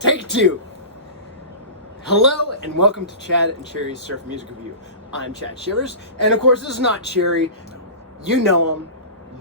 Take two. Hello and welcome to Chad and Cherry's Surf Music Review. I'm Chad Shivers, and of course this is not Cherry. You know him,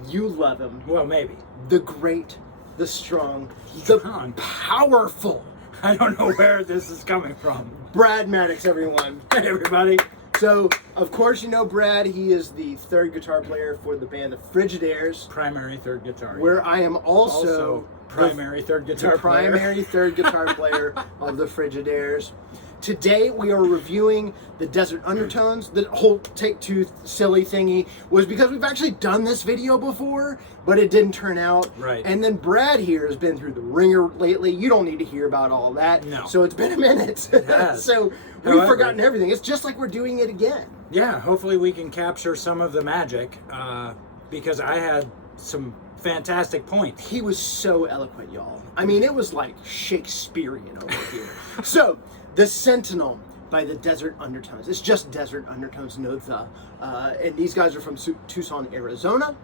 you love him. Well, maybe. The great, the strong, the powerful. I don't know where this is coming from. Brad Mattocks, everyone. Hey, everybody. So, of course you know Brad. He is the third guitar player for the band the Frigidaires. Primary third guitar. Where I am also primary third guitar player. Primary third guitar player of the Frigidaires. Today we are reviewing the Desert Undertones. The whole Take Two silly thingy was because we've actually done this video before, but it didn't turn out. Right. And then Brad here has been through the ringer lately. You don't need to hear about all that. No. So it's been a minute. It has. So we've forgotten everything. It's just like we're doing it again. Yeah, hopefully we can capture some of the magic because I had some fantastic points. He was so eloquent, y'all. I mean, it was like Shakespearean over here. So, The Sentinel by the Desert Undertones. It's just Desert Undertones, no the. And these guys are from Tucson, Arizona.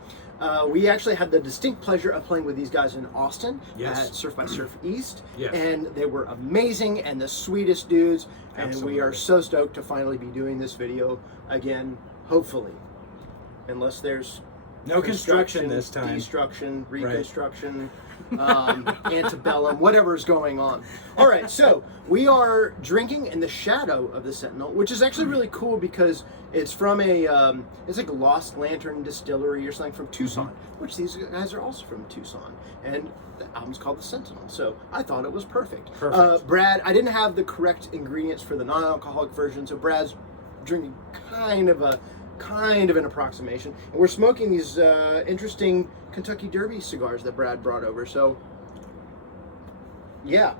We actually had the distinct pleasure of playing with these guys in Austin at Surf by Surf East. Yes. And they were amazing and the sweetest dudes. And Absolutely. we are so stoked to finally be doing this video again, hopefully. Unless there's no construction this time. Destruction, reconstruction, antebellum, whatever's going on. All right, so we are drinking in the Shadow of the Sentinel, which is actually really cool because it's from a, it's like a Lost Lantern distillery or something from Tucson, which these guys are also from Tucson. And the album's called The Sentinel, so I thought it was perfect. Perfect. Brad, I didn't have the correct ingredients for the non-alcoholic version, so Brad's drinking kind of an approximation. And we're smoking these interesting Kentucky Derby cigars that Brad brought over. So, yeah.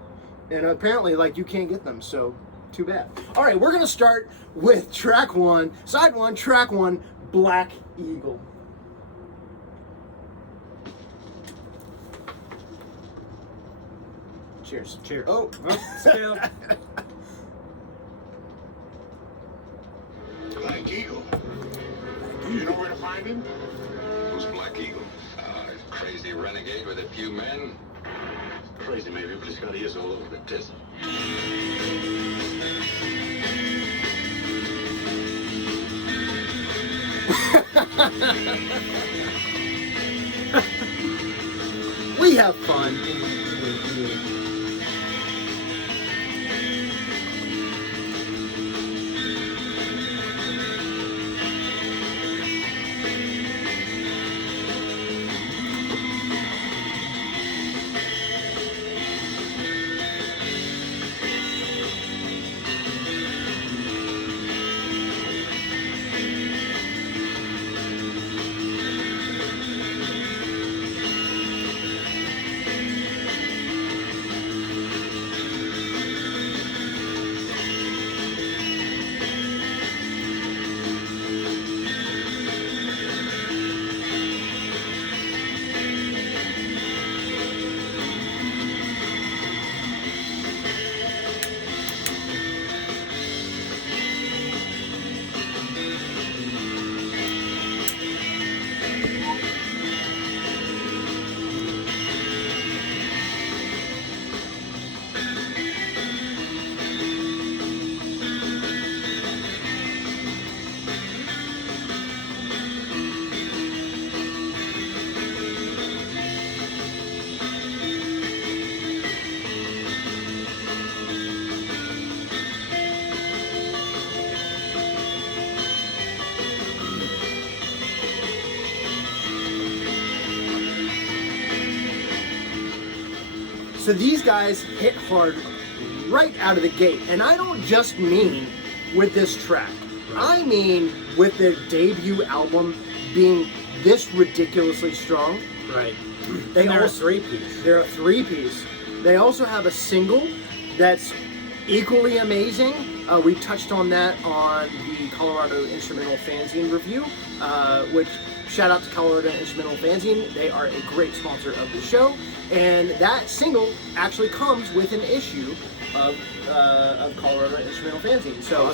And apparently, like, you can't get them, so too bad. All right, we're going to start with track one, side one, track one, Black Eagle. Cheers. Cheers. Oh, Spilled. Black Eagle. You know where to find him? Who's Black Eagle? Crazy renegade with a few men? Crazy maybe, but he's got ears all over the desert. We have fun. So these guys hit hard right out of the gate. And I don't just mean with this track. I mean with their debut album being this ridiculously strong. Right. They're a three-piece. They're a three-piece. They also have a single that's equally amazing. We touched on that on the Colorado Instrumental Fanzine review, which shout out to Colorado Instrumental Fanzine. They are a great sponsor of the show. And that single actually comes with an issue of Colorado Instrumental Fanzine. So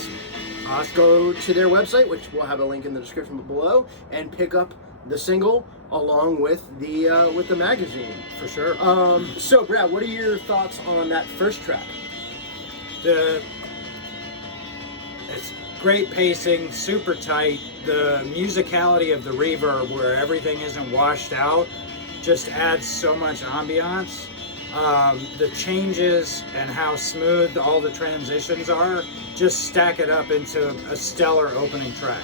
go to their website, which we'll have a link in the description below, and pick up the single along with the magazine. For sure. So Brad, what are your thoughts on that first track? It's great pacing, super tight. The musicality of the reverb, where everything isn't washed out, just adds so much ambiance. The changes and how smooth all the transitions are just stack it up into a stellar opening track.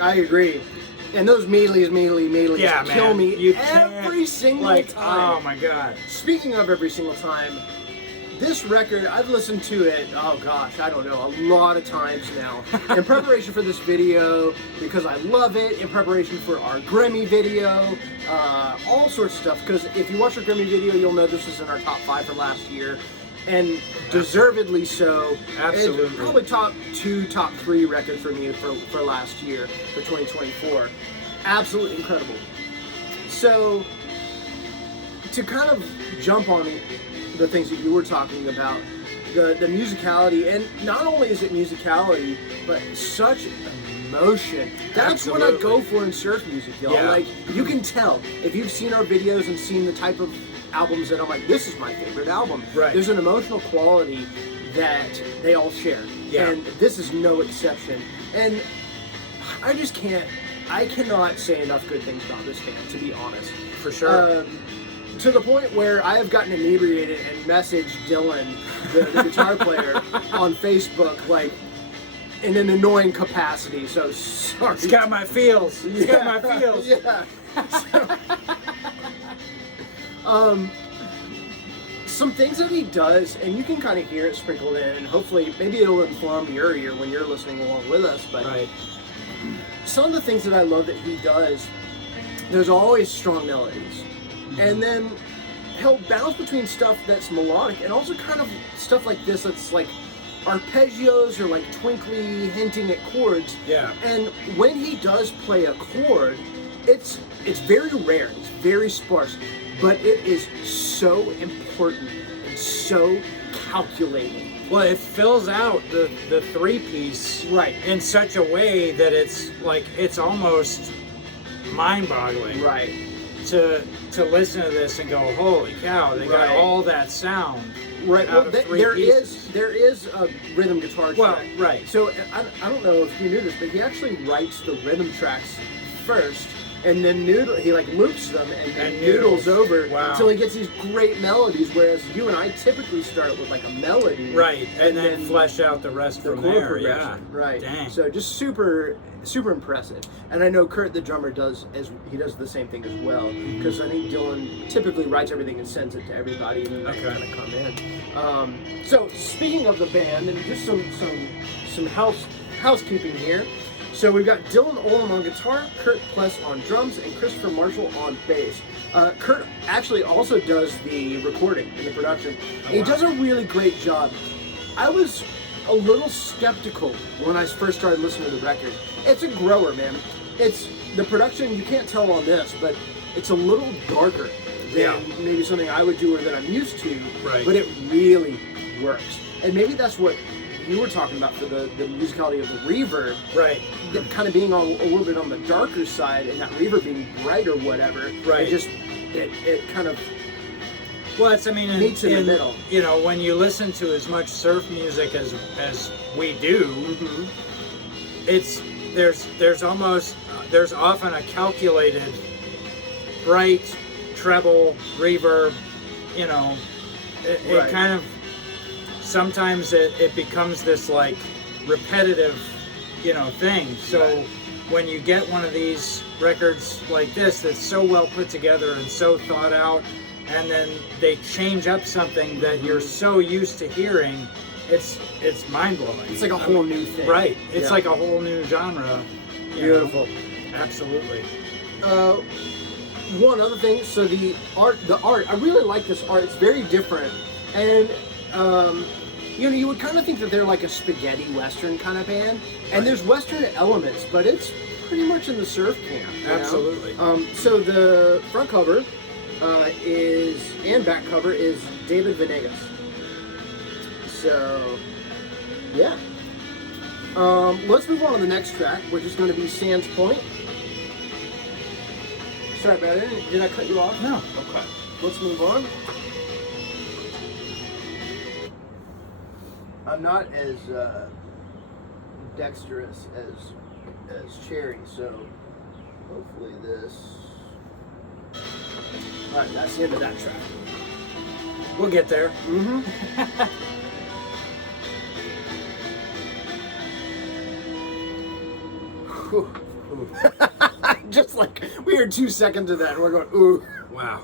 I agree. And those medleys Yeah, kill man. me You every can't, single time. Oh my god. Speaking of every single time, this record, I've listened to it, oh gosh, I don't know, a lot of times now. In preparation for this video, because I love it, in preparation for our Grammy video, all sorts of stuff. Because if you watch our Grammy video, you'll know this was in our top 5 for last year. And deservedly so. Absolutely. It's probably top 2, top 3 record for me for last year, for 2024. Absolutely incredible. So, to kind of jump on the things that you were talking about, the musicality, and not only is it musicality, but such emotion. That's what I go for in surf music, y'all. Yeah. Like, you can tell, if you've seen our videos and seen the type of albums that I'm like, this is my favorite album. Right. There's an emotional quality that they all share. Yeah. And this is no exception. And I cannot say enough good things about this band, to be honest. For sure. To the point where I have gotten inebriated and messaged Dylan, the guitar player, on Facebook, like, in an annoying capacity. So sorry. It's got my feels. It's got my feels. Yeah. Some things that he does, and you can kind of hear it sprinkled in, and hopefully, maybe it'll inform your ear when you're listening along with us, but Right. some of the things that I love that he does, there's always strong melodies. And then he'll bounce between stuff that's melodic and also kind of stuff like this that's like arpeggios or like twinkly hinting at chords. Yeah. And when he does play a chord, it's very rare, it's very sparse, but it is so important and so calculating. Well, it fills out the 3-piece Right. in such a way that it's almost mind-boggling. Right. To listen to this and go, holy cow, they got Right. all that sound. Right. Out Well, of 3 there pieces. is a rhythm guitar track. Well, right. So I don't know if you knew this, but he actually writes the rhythm tracks first, and then he like loops them and noodles over Wow. until he gets these great melodies. Whereas you and I typically start with like a melody, Right, and then flesh out the rest the from chord there. progression. Yeah. Right. Dang. So just super impressive. And I know Kurt, the drummer, does the same thing as well, because I think Dylan typically writes everything and sends it to everybody, and then they Okay. kind of come in. So speaking of the band, and just some housekeeping here. So we've got Dylan Olam on guitar, Kurt Pless on drums, and Christopher Marshall on bass. Kurt actually also does the recording and the production. Oh, He wow. does a really great job. I was a little skeptical when I first started listening to the record. It's a grower, man. It's the production, you can't tell on this, but it's a little darker than maybe something I would do or that I'm used to. Right. But it really works. And maybe that's what you were talking about for the musicality of the reverb. Right. Kind of being a little bit on the darker side, and that reverb being bright or whatever. Right. It kind of Well, it's, I mean, meets in the middle. You know, when you listen to as much surf music as we do, Mm-hmm. there's often a calculated bright treble reverb. You know, it Right. kind of sometimes it becomes this like repetitive, you know, thing. So Right. when you get one of these records like this that's so well put together and so thought out, and then they change up something that you're so used to hearing, it's mind-blowing. It's like a whole new thing. Right. It's Yeah. like a whole new genre. you Beautiful. know. Absolutely. One other thing, so the art, I really like this art. It's very different, and you would kind of think that they're like a spaghetti western kind of band, and there's western elements, but it's pretty much in the surf camp. You know? Absolutely. So the front cover and back cover is David Venegas. So yeah. Let's move on to the next track, which is going to be Sands Point. Sorry about it. Did I cut you off? No. Okay. Let's move on. I'm not as dexterous as Cherry, so hopefully this. All right, that's the end of that track. We'll get there. Mm-hmm. Just like we heard 2 seconds of that, and we're going, ooh. Wow.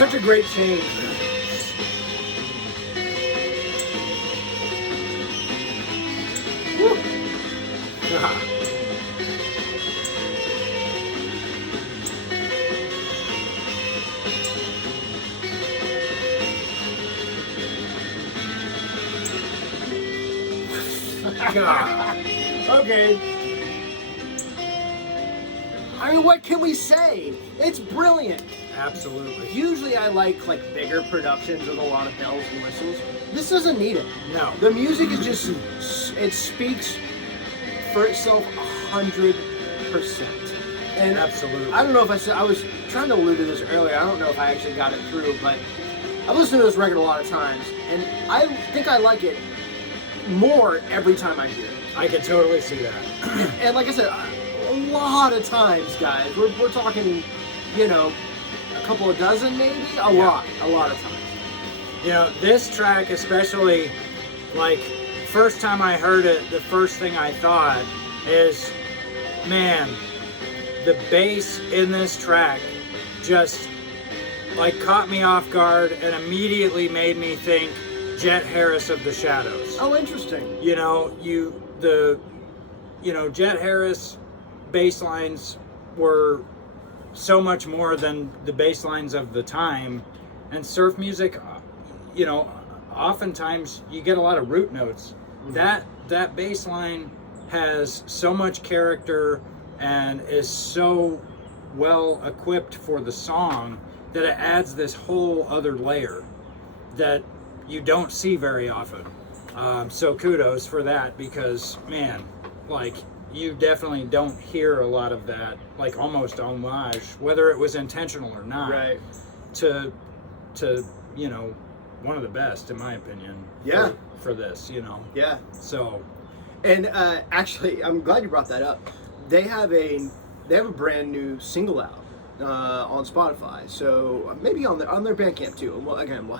Such a great change. Woo. Ah. God. Okay. I mean, what can we say? It's brilliant. Absolutely. Usually I like bigger productions with a lot of bells and whistles. This doesn't need it. No. The music is just, it speaks for itself 100%. And Absolutely. I don't know if I was trying to allude to this earlier. I don't know if I actually got it through, but I've listened to this record a lot of times, and I think I like it more every time I hear it. I can totally see that. And like I said, a lot of times, guys, we're talking, you know, a couple of dozen maybe? A lot of times. You know, this track especially, like, first time I heard it, the first thing I thought is, man, the bass in this track just, like, caught me off guard and immediately made me think Jet Harris of the Shadows. Oh, interesting. You know, Jet Harris bass lines were so much more than the bass lines of the time, and surf music, you know, oftentimes you get a lot of root notes. Mm-hmm. That bass line has so much character and is so well equipped for the song that it adds this whole other layer that you don't see very often. So kudos for that, because man, like, you definitely don't hear a lot of that, like almost homage, whether it was intentional or not, Right. to you know, one of the best in my opinion. Yeah. For this, you know. Yeah. So. And actually, I'm glad you brought that up. They have a brand new single out on Spotify. So maybe on their Bandcamp too. And we'll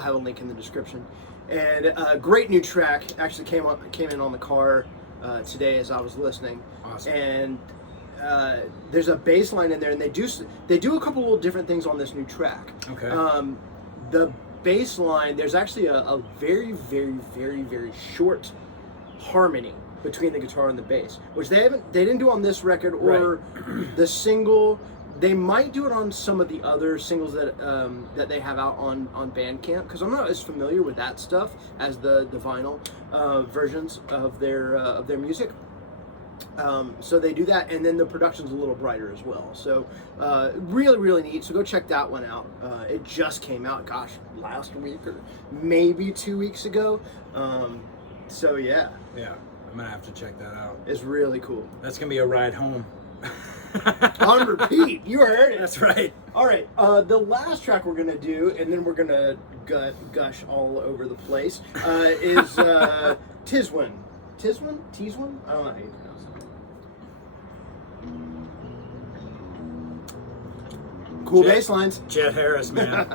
have a link in the description. And a great new track actually came in on the car today as I was listening. Awesome. And there's a bass line in there, and they do a couple little different things on this new track. Okay. The bass line, there's actually a very, very, very, very short harmony between the guitar and the bass, which they didn't do on this record or the single, They might do it on some of the other singles that that they have out on Bandcamp, because I'm not as familiar with that stuff as the vinyl versions of their music. So they do that, and then the production's a little brighter as well. So really, really neat. So go check that one out. It just came out, gosh, last week or maybe 2 weeks ago. So yeah. Yeah, I'm gonna have to check that out. It's really cool. That's gonna be a ride home. On repeat. You heard it. That's right. All right. The last track we're gonna do, and then we're gonna gush all over the place, is Tiswin. Tiswin? Tiswin? I don't know how you pronounce it. Cool bass lines. Jet Harris, man.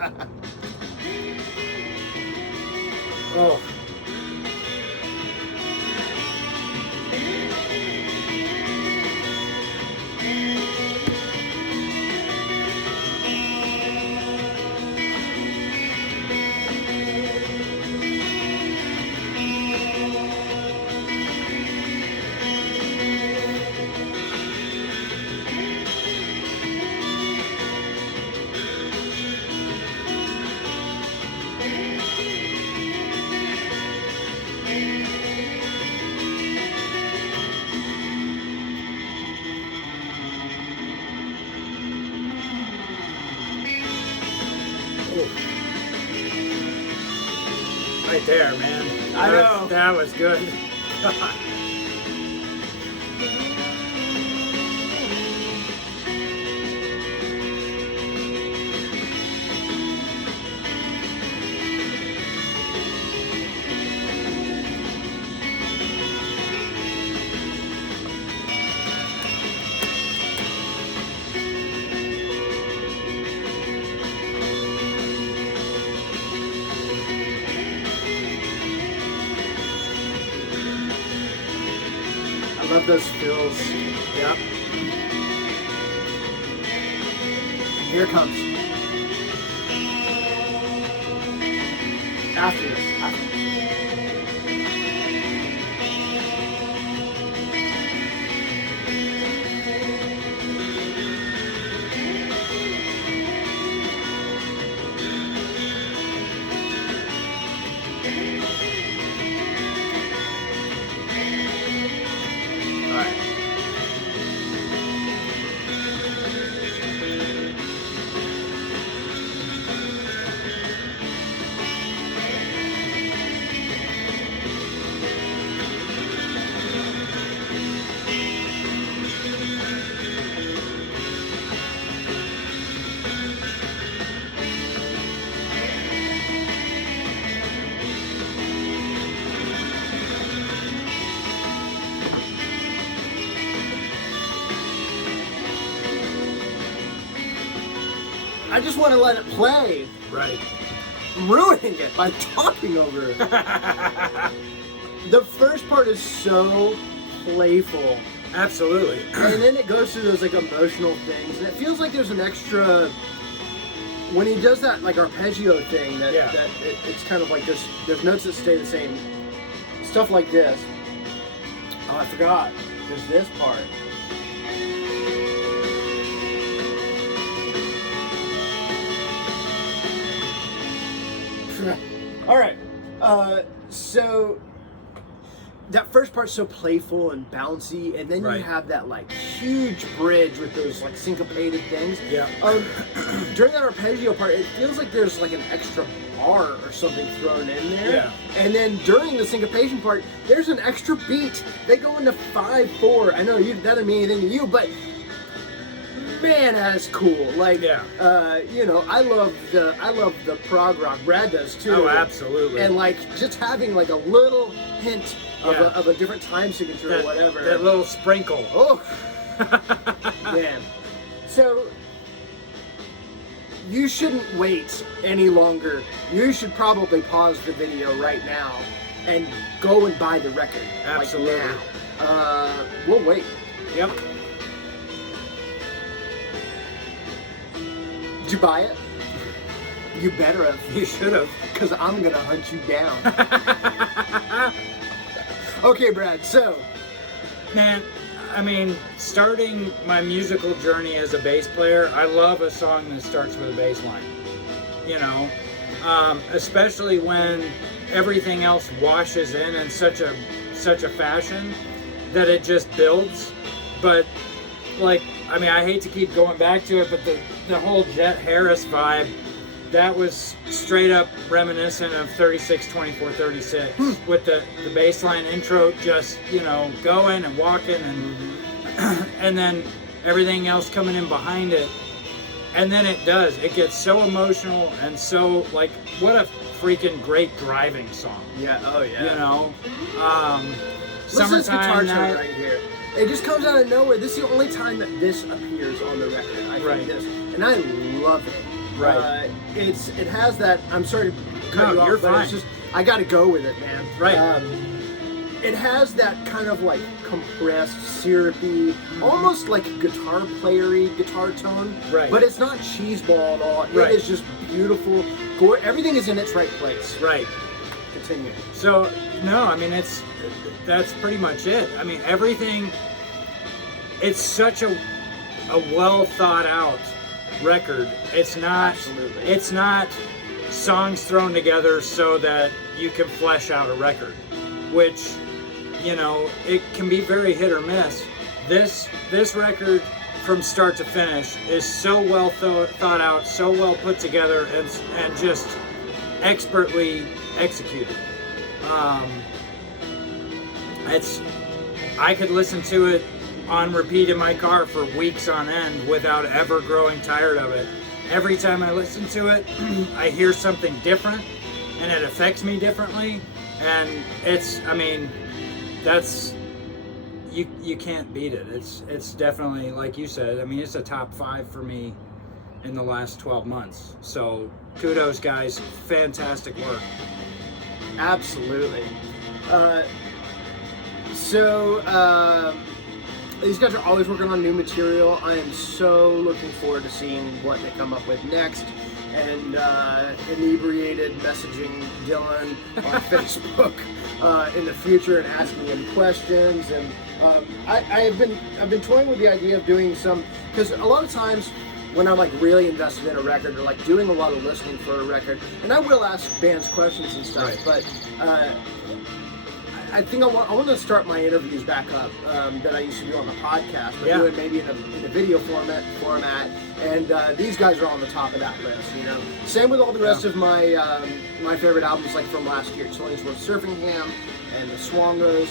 Oh. Right there, man. I know. That was good. God. I love those fills. Yep. Here it comes. After this. After this. I just want to let it play. Right. I'm ruining it by talking over it. The first part is so playful. Absolutely. And then it goes through those like emotional things. And it feels like there's an extra, when he does that like arpeggio thing, it's kind of like there's notes that stay the same. Stuff like this. Oh, I forgot. There's this part. All right, so that first part's so playful and bouncy, and then you have that like huge bridge with those like syncopated things. Yeah. During that arpeggio part, it feels like there's like an extra bar or something thrown in there. Yeah. And then during the syncopation part, there's an extra beat. They go into 5/4. I know that doesn't mean anything to you, but man, that is cool. Like, you know, I love the prog rock. Brad does too. Oh, absolutely. And like just having like a little hint of a different time signature or whatever. That little sprinkle. Oh, man. So you shouldn't wait any longer. You should probably pause the video right now and go and buy the record. Absolutely. Like now. We'll wait. Yep. Did you buy it? You better have. You should have. Because I'm going to hunt you down. Okay, Brad, so. Man, I mean, starting my musical journey as a bass player, I love a song that starts with a bass line. You know, especially when everything else washes in such a fashion that it just builds. But like, I mean, I hate to keep going back to it, but the whole Jet Harris vibe, that was straight up reminiscent of 36, 24, 36 with the bass line intro just, you know, going and walking and then everything else coming in behind it. And then it gets so emotional and so, like, what a freaking great driving song. Yeah, oh yeah. You know? Listen to this guitar Summertime tone night. right here. It just comes out of nowhere. This is the only time that this appears on the record. I think this, and I love it. Right. It has that. I'm sorry to cut you off, you're but fine. it's just I got to go with it, man. Right. It has that kind of like compressed, syrupy, almost like guitar playery guitar tone. Right. But it's not cheeseball at all. Right. It is just beautiful. Everything is in its right place. Right. Continue. So, no, I mean, that's pretty much it. I mean, everything, it's such a well thought out record. It's not, Absolutely. It's not songs thrown together so that you can flesh out a record, which, you know, it can be very hit or miss. This record from start to finish is so well thought out, so well put together, and just expertly executed. I could listen to it on repeat in my car for weeks on end without ever growing tired of it. Every time I listen to it, I hear something different, and it affects me differently. And you can't beat it. It's definitely, like you said, I mean, it's a top 5 for me in the last 12 months. So kudos, guys, fantastic work. Absolutely. These guys are always working on new material. I am so looking forward to seeing what they come up with next. And inebriated messaging Dylan on Facebook in the future and asking him questions. And I've been toying with the idea of doing some, because a lot of times when I'm like really invested in a record or like doing a lot of listening for a record, and I will ask bands questions and stuff, Right. but I think I want to start my interviews back up that I used to do on the podcast, but do it maybe in a video format, and these guys are on the top of that list. You know, same with all the rest of my my favorite albums, like from last year, Chillingsworth Surfingham and the Swangos.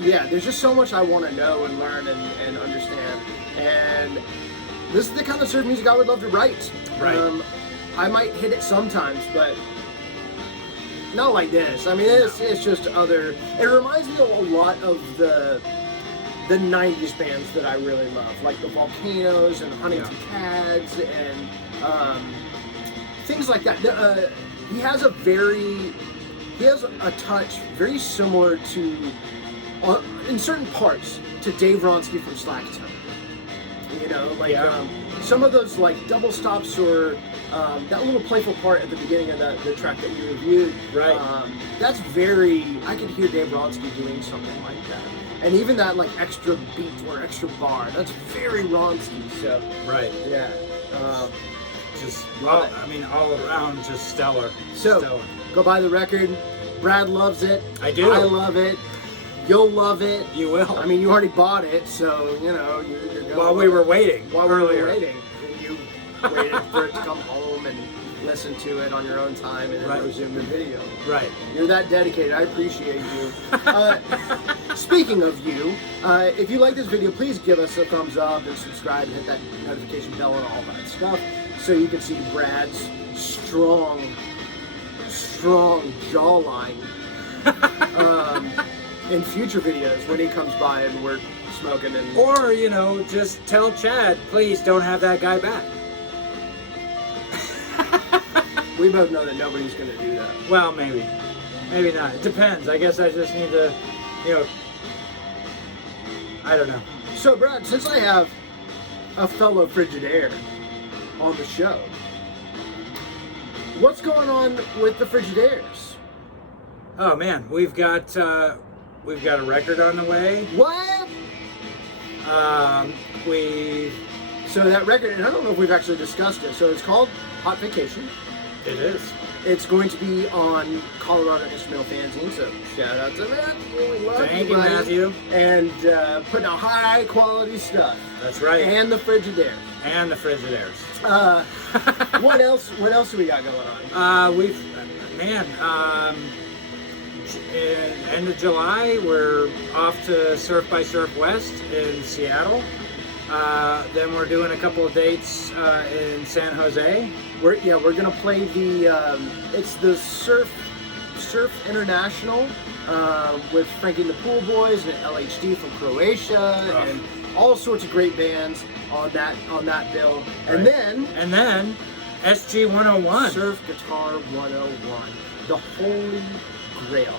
There's just so much I want to know and learn and understand, and this is the kind of surf music I would love to write. Right. I might hit it sometimes, but not like this. I mean, it's just other. It reminds me a lot of the 90s bands that I really love, like the Volcanoes and Huntington Cads and things like that. He has a touch very similar to, in certain parts, to Dave Ronsky from Slacktone. You know, like some of those like double stops or that little playful part at the beginning of the track that you reviewed. Right. That's very, I could hear Dave Ronsky doing something like that. And even that like extra beat or extra bar, that's very Ronsky. So Right. yeah. Just, all around, just stellar. So Stellar. go buy the record. Brad loves it. I do. I love it. You'll love it. You will. I mean, you already bought it, so you know you're going. While we were waiting. While we earlier. were waiting, you waited for it to come home and listen to it on your own time and then resume the video. Right. You're that dedicated. I appreciate you. Speaking of you, if you like this video, please give us a thumbs up and subscribe and hit that notification bell and all that stuff so you can see Brad's strong jawline in future videos when he comes by and we're smoking and... Or, you know, just tell Chad, please don't have that guy back. We both know that nobody's going to do that. Well, maybe. Maybe not. It depends. I guess I just need to, you know, I don't know. So, Brad, since I have a fellow Frigidaire on the show, what's going on with the Frigidaires? Oh, man. We've got We've got a record on the way. What? We So that record, and I don't know if we've actually discussed it. So it's called Hot Vacation. it is. It's going to be on Colorado Instrumental Fanzine, so shout out to Matthew. We love Thank you, buddy. Matthew. And putting out high quality stuff. That's right. And the Frigidaires. And the Frigidaires. What else? What else do we got going on? End of July, we're off to Surf by Surfwest in Seattle. Then we're doing a couple of dates in San Jose. We're gonna play the it's the Surf International with Frankie and the Pool Boys and LHD from Croatia and all sorts of great bands on that bill. And Right. then SG 101. Surf Guitar 101, the holy grail,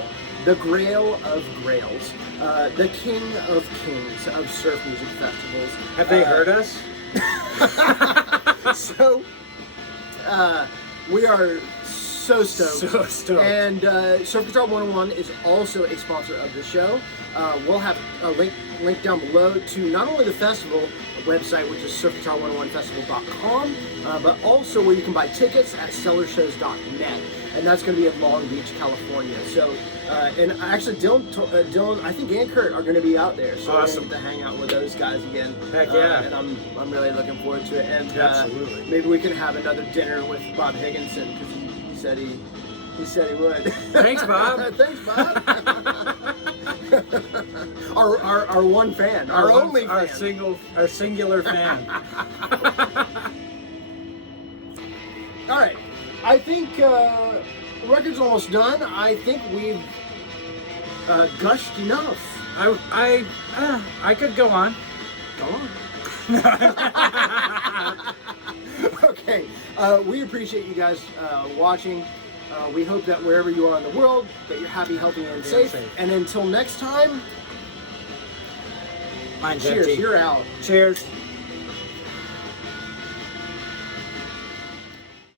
the grail of grails, the king of kings of surf music festivals. Have they heard us? So we are so stoked. So stoked. And Surf Guitar 101 is also a sponsor of the show. We'll have a link down below to not only the festival website, which is surfguitar101festival.com, but also where you can buy tickets at sellershows.net. And that's going to be in Long Beach, California. So, and actually, Dylan, I think, and Kurt are going to be out there. So Awesome. we're going to get to hang out with those guys again. Heck yeah. And I'm really looking forward to it. And Absolutely. maybe we can have another dinner with Bob Higginson because he said he would. Thanks, Bob. Thanks, Bob. our one fan, our only fan. Our singular fan. All right, I think the record's almost done. I think we've gushed enough. I could go on. Go on. Okay, we appreciate you guys watching. We hope that wherever you are in the world, that you're happy, healthy, and safe. And until next time, Mine's cheers. empty. You're out. Cheers.